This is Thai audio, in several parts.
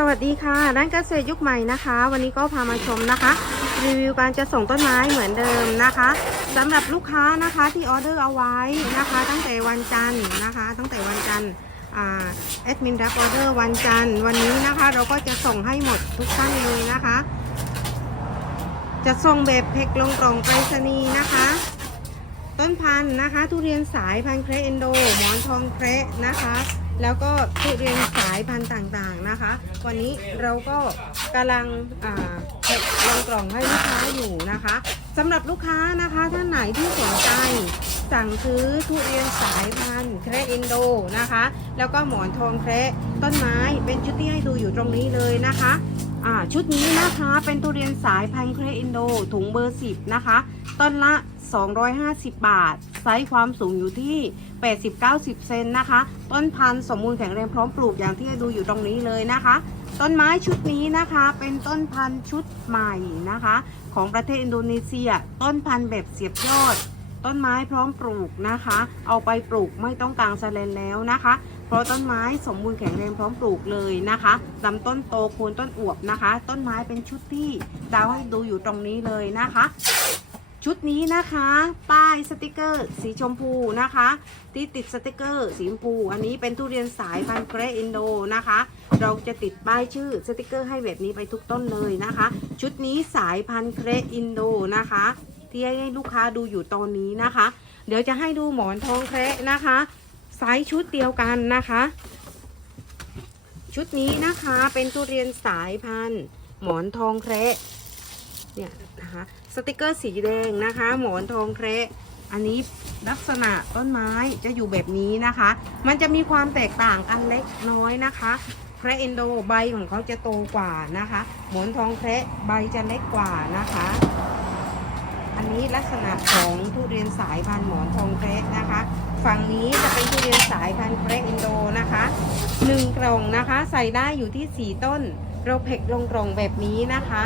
สวัสดีค่ะร้านเกษตรยุคใหม่นะคะ วันนี้ก็พามาชมนะคะ รีวิวการจะส่งต้นไม้เหมือนเดิมนะคะสำหรับลูกค้านะคะที่ออเดอร์เอาไว้นะคะ ตั้งแต่วันจันทร์นะคะ ตั้งแต่วันจันทร์แอดมินรับออเดอร์วันจันทร์วันนี้นะคะ เราก็จะส่งให้หมดทุกท่านเลยนะคะ จะส่งแบบเพกลงกล่องไปรษณีย์นะคะ ต้นพันธุ์นะคะ ทุเรียนสายพันธุ์เครเอนโดหมอนทองเครนะคะ แล้วก็ทุเรียนสายพันธุ์ต่างๆนะคะ วันนี้เราก็กำลังอ่าเก็บลงกล่องให้ลูกค้าอยู่นะคะสำหรับลูกค้านะคะท่านไหนที่สนใจสั่งซื้อทุเรียนสายพันธุ์เครเอนโดนะคะ แล้วก็หมอนทองเครต้นไม้เป็นชุดที่ให้ดูอยู่ตรงนี้เลยนะคะอ่าชุดนี้นะคะเป็นทุเรียนสายพันธุ์เครเอนโดถุงเบอร์ 10 นะคะ ต้นละ 250 บาท ไซส์ความสูงอยู่ที่ 80-90 เซนนะคะ ต้นพันธุ์สมบูรณ์แข็งแรงพร้อมปลูกอย่างที่ดูอยู่ตรงนี้เลยนะคะ ต้นไม้ชุดนี้นะคะเป็นต้นพันธุ์ชุดใหม่นะคะ ของประเทศอินโดนีเซีย ต้นพันธุ์แบบเสียบยอด ต้นไม้พร้อมปลูกนะคะ เอาไปปลูกไม่ต้องกางสะเลนแล้วนะคะ เพราะต้นไม้สมบูรณ์แข็งแรงพร้อมปลูกเลยนะคะลำต้นโตโคนต้นอวบนะคะ ต้นไม้เป็นชุดที่ดาวให้ดูอยู่ตรงนี้เลยนะคะ ชุดนี้นะคะ ป้ายสติกเกอร์ สีชมพูนะคะ ที่ติดสติกเกอร์สีชมพู อันนี้เป็นทุเรียนสายพันธุ์เกรอินโดนะคะ เราจะติดป้ายชื่อสติกเกอร์ให้แบบนี้ไปทุกต้นเลยนะคะ ชุดนี้สายพันธุ์เกรอินโดนะคะ ที่ให้ลูกค้าดูอยู่ตอนนี้นะคะ เดี๋ยวจะให้ดูหมอนทองแคระนะคะไซส์ชุดเดียวกันนะคะ ชุดนี้นะคะเป็นทุเรียนสายพันธุ์หมอนทองแคระเนี่ยนะคะ ติกเกอร์สีแดงนะคะ หมอนทองแคระอันนี้ลักษณะต้นไม้จะอยู่แบบนี้นะคะ มันจะมีความแตกต่างกันเล็กน้อยนะคะแคระเอนโดใบของเขาจะโตกว่านะคะ หมอนทองแคระใบจะเล็กกว่านะคะ อันนี้ลักษณะของทุเรียนสายพันธุ์หมอนทองเกรดนะคะ ฝั่งนี้จะเป็นทุเรียนสายพันธุ์เกรดอินโดนะคะหนึ่งกล่องนะคะ ใส่ได้อยู่ที่ 4 ต้น เราเพกลงกล่องแบบนี้นะคะ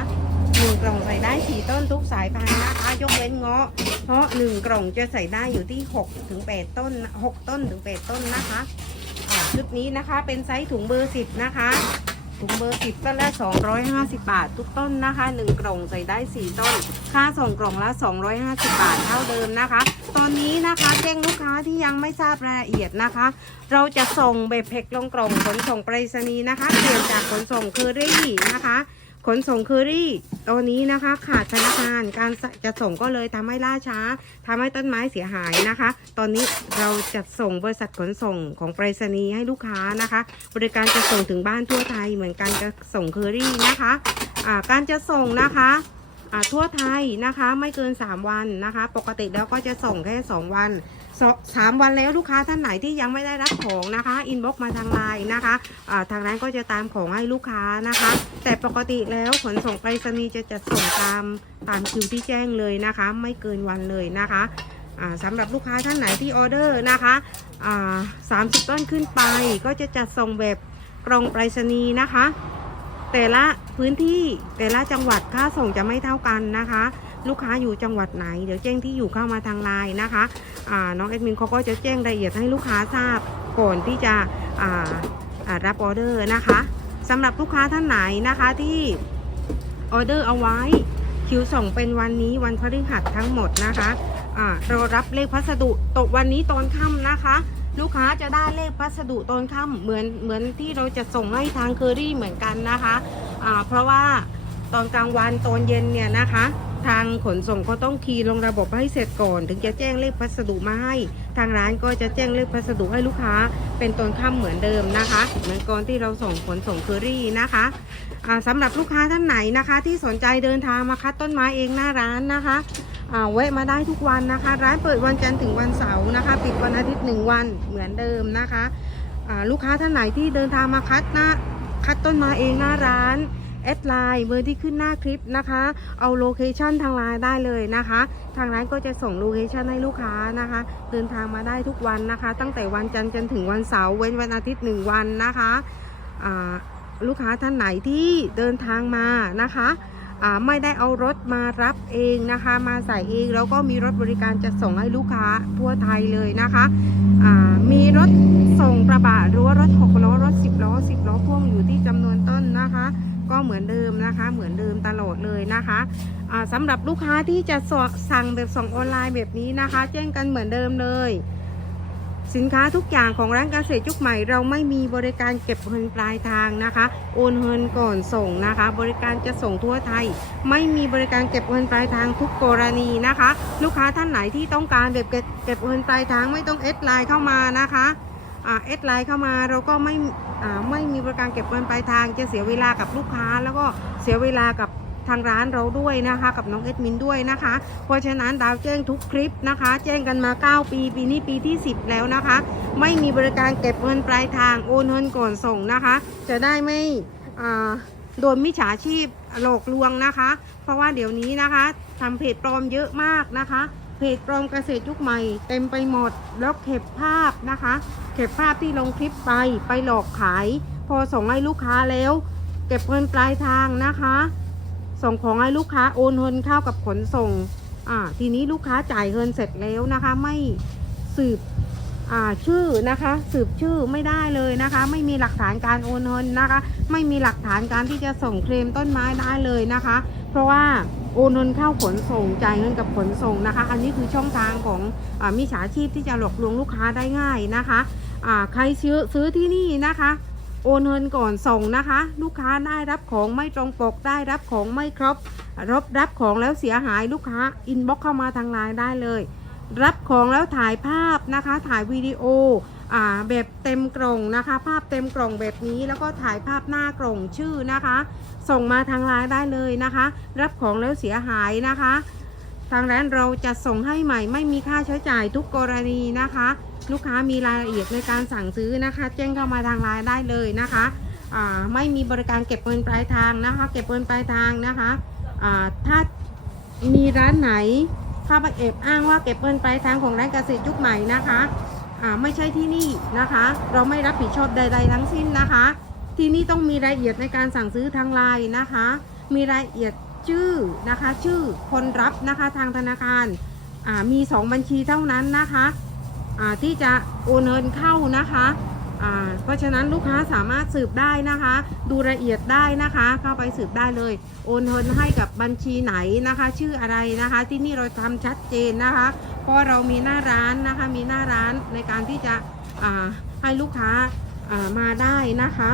หนึ่งกล่องใส่ได้4ต้นทุกสายพันธุ์นะคะยกเว้นเงาะเพราะหนึ่งกล่องจะใส่ได้อยู่ที่6ถึง8ต้น6ต้นถึง8ต้นนะคะชุดนี้นะคะเป็นไซส์ถุงเบอร์10นะคะถุงเบอร์10ต้นละ250บาท ทุกต้นนะคะ1กล่องใส่ได้4ต้น ค่าส่งกล่องละ250บาทเท่าเดิมนะคะ ตอนนี้นะคะแจ้งลูกค้าที่ยังไม่ทราบรายละเอียดนะคะ เราจะส่งแบบเพกลงกล่องขนส่งไปรษณีย์นะคะเปลี่ยนจากขนส่งเคอรี่นะคะ ขนส่งเคอรี่ตอนนี้นะคะ ขาดพนักงานการจะส่งก็เลยทำให้ล่าช้าทำให้ต้นไม้เสียหายนะคะ ตอนนี้เราจะส่งบริษัทขนส่งของไปรษณีย์ให้ลูกค้านะคะ บริการจะส่งถึงบ้านทั่วไทยเหมือนกันจะส่งเคอรี่นะคะะการจะส่งนะคะ ทั่วไทยนะคะไม่เกิน 3 วันนะคะ ปกติแล้วก็จะส่งแค่ 2 วันสามวันแล้วลูกค้าท่านไหนที่ยังไม่ได้รับของนะคะอินบ็อกมาทางไลน์นะคะอ่าทางร้านก็จะตามของให้ลูกค้านะคะ แต่ปกติแล้วขนส่งไปรษณีย์จะจัดส่งตามตามคิวที่แจ้งเลยนะคะ ไม่เกินวันเลยนะคะอ่าสำหรับลูกค้าท่านไหนที่ออเดอร์นะคะอ่า30 ต้นขึ้นไปก็จะจัดส่งแบบกล่องไปรษณีย์นะคะ แต่ละพื้นที่แต่ละจังหวัดค่าส่งจะไม่เท่ากันนะคะ ลูกค้าอยู่จังหวัดไหน เดี๋ยวแจ้งที่อยู่เข้ามาทางไลน์นะคะอ่าน้องแอดมินเขาก็จะแจ้งรายละเอียดให้ลูกค้าทราบก่อนที่จะอ่าอารับออเดอร์นะคะสำหรับลูกค้าท่านไหนนะคะที่ออเดอร์เอาไว้คิวส่งเป็นวันนี้วันพฤหัสทั้งหมดนะคะอ่ารอรับเลขพัสดุตกวันนี้ตอนค่ำนะคะ ลูกค้าจะได้เลขพัสดุตอนค่ำเหมือนเหมือนที่เราจะส่งให้ทางเคอรี่เหมือนกันนะคะอ่าเพราะว่าตอนกลางวันตอนเย็นเนี่ยนะคะ ทางขนส่งก็ต้องคีย์ลงระบบให้เสร็จก่อน ถึงจะแจ้งเลขพัสดุมาให้ ทางร้านก็จะแจ้งเลขพัสดุให้ลูกค้า เป็นตอนค่ำเหมือนเดิมนะคะ เหมือนก่อนที่เราส่งขนส่งเคอรี่นะคะสำหรับลูกค้าท่านไหนนะคะ ที่สนใจเดินทางมาคัดต้นไม้เองหน้าร้านนะคะ แวะมาได้ทุกวันนะคะ ร้านเปิดวันจันทร์ถึงวันเสาร์นะคะ ปิดวันอาทิตย์หนึ่งวันเหมือนเดิมนะคะลูกค้าท่านไหนที่เดินทางมาคัดหน้าคัดต้นไม้เองหน้าร้านแอดไลน์เบอร์ที่ขึ้นหน้าคลิปนะคะ เอาโลเคชันทางไลน์ได้เลยนะคะ ทางร้านก็จะส่งโลเคชันให้ลูกค้านะคะ เดินทางมาได้ทุกวันนะคะ ตั้งแต่วันจันทร์จนถึงวันเสาร์เว้นวันอาทิตย์หนึ่งวันนะคะลูกค้าท่านไหนที่เดินทางมานะคะ ไม่ได้เอารถมารับเองนะคะ มาใส่เองแล้วก็มีรถบริการจะส่งให้ลูกค้าทั่วไทยเลยนะคะมีรถส่งกระบะหรือว่ารถหกล้อรถสิบล้อสิบล้อพ่วงอยู่ที่จำนวนต้นนะคะ ก็เหมือนเดิมนะคะ เหมือนเดิมตลอดเลยนะคะอ่าสำหรับลูกค้าที่จะสสั่งแบบส่งออนไลน์แบบนี้นะคะ แจ้งกันเหมือนเดิมเลย สินค้าทุกอย่างของร้านเกษตรยุคใหม่ เราไม่มีบริการเก็บเงินปลายทางนะคะ โอนเงินก่อนส่งนะคะ บริการจะส่งทั่วไทย ไม่มีบริการเก็บเงินปลายทางทุกกรณีนะคะ ลูกค้าท่านไหนที่ต้องการแบบเก็บเก็บเงินปลายทางไม่ต้องเอสไลน์เข้ามานะคะเอสไลน์เข้ามาเราก็ไม่ไม่มีบริการเก็บเงินปลายทางจะเสียเวลากับลูกค้าแล้วก็เสียเวลากับ ทางร้านเราด้วยนะคะ กับน้องเอ็ดมินด้วยนะคะ เพราะฉะนั้นดาวแจ้งทุกคลิปนะคะ แจ้งกันมา 9 ปี ปีนี้ปีที่ 10 แล้วนะคะ ไม่มีบริการเก็บเงินปลายทางโอนเงินก่อนส่งนะคะ จะได้ไม่โดนมิจฉาชีพหลอกลวงนะคะ เพราะว่าเดี๋ยวนี้นะคะทำเพจปลอมเยอะมากนะคะ เพจปลอมเกษตรยุคใหม่ เต็มไปหมดแล้วเก็บภาพนะคะ เก็บภาพที่ลงคลิปไปไปหลอกขาย พอส่งให้ลูกค้าแล้ว เก็บเงินปลายทางนะคะ ส่งของให้ลูกค้าโอนเงินเข้ากับขนส่งอ่าทีนี้ลูกค้าจ่ายเงินเสร็จแล้วนะคะ ไม่สืบอ่าชื่อนะคะ สืบชื่อไม่ได้เลยนะคะ ไม่มีหลักฐานการโอนเงินนะคะ ไม่มีหลักฐานการที่จะส่งเคลมต้นไม้ได้เลยนะคะ เพราะว่าโอนเงินเข้าขนส่งจ่ายเงินกับขนส่งนะคะ อันนี้คือช่องทางของอามิจฉาชีพที่จะหลอกลวงลูกค้าได้ง่ายนะคะอ่าใครซื้อซื้อที่นี่นะคะ โอนเงินก่อนส่งนะคะ ลูกค้าได้รับของไม่ตรงปกได้รับของไม่ครบรับรับของแล้วเสียหายลูกค้าอินบ็อกเข้ามาทางไลน์ได้เลย รับของแล้วถ่ายภาพนะคะ ถ่ายวิดีโออ่าแบบเต็มกล่องนะคะ ภาพเต็มกล่องแบบนี้แล้วก็ถ่ายภาพหน้ากล่องชื่อนะคะ ส่งมาทางไลน์ได้เลยนะคะ รับของแล้วเสียหายนะคะ ทางร้านเราจะส่งให้ใหม่ไม่มีค่าใช้จ่ายทุกกรณีนะคะ ลูกค้ามีรายละเอียดในการสั่งซื้อนะคะ แจ้งเข้ามาทางไลน์ได้เลยนะคะไม่มีบริการเก็บเงินปลายทางนะคะ เก็บเงินปลายทางนะคะถ้ามีร้านไหนข้าไปแอบอ้างว่าเก็บเงินปลายทางของร้านเกษตรยุคใหม่นะคะไม่ใช่ที่นี่นะคะ เราไม่รับผิดชอบใด ๆ ทั้งสิ้นนะคะ ที่นี่ต้องมีรายละเอียดในการสั่งซื้อทางไลน์นะคะ มีรายละเอียดชื่อนะคะ ชื่อคนรับนะคะทางธนาคารมี 2 บัญชีเท่านั้นนะคะ ที่จะโอนเงินเข้านะคะเพราะฉะนั้นลูกค้าสามารถสืบได้นะคะ ดูรายละเอียดได้นะคะ เข้าไปสืบได้เลย โอนเงินให้กับบัญชีไหนนะคะ ชื่ออะไรนะคะ ที่นี่เราทำชัดเจนนะคะ เพราะเรามีหน้าร้านนะคะ มีหน้าร้านในการที่จะให้ลูกค้ามาได้นะคะ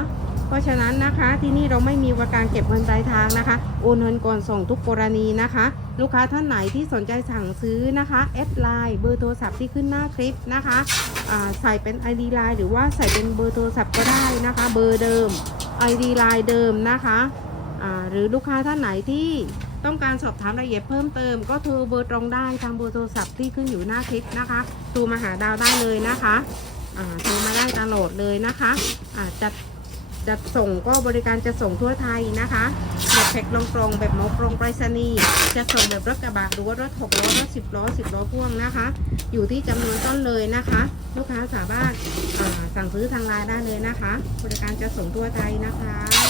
เพราะฉะนั้นนะคะที่นี่เราไม่มีบริการเก็บเงินปลายทางนะคะโอนเงินก่อนส่งทุกกรณีนะคะ ลูกค้าท่านไหนที่สนใจสั่งซื้อนะคะแอดไลน์เบอร์โทรศัพท์ที่ขึ้นหน้าคลิปนะคะใส่เป็น ID ไลน์หรือว่าใส่เป็นเบอร์โทรศัพท์ก็ได้นะคะ เบอร์เดิม ID ไลน์เดิมนะคะหรือลูกค้าท่านไหนที่ต้องการสอบถามรายละเอียดเพิ่มเติม ก็โทรเบอร์ตรงได้ทางเบอร์โทรศัพท์ที่ขึ้นอยู่หน้าคลิปนะคะโทรมาหาดาวได้เลยนะคะโทรมาได้ตลอดเลยนะคะจัด จะส่งก็บริการจะส่งทั่วไทยนะคะแบบแพ็คลงกรงแบบหมอกรงไปรษณีย์จะส่งแบบรถกระบะหรือว่ารถหกล้อรถสิบล้อสิบล้อพ่วงนะคะ อยู่ที่จำนวนต้นเลยนะคะ ลูกค้าสามารถสั่งซื้อทางไลน์ได้เลยนะคะ บริการจะส่งทั่วไทยนะคะ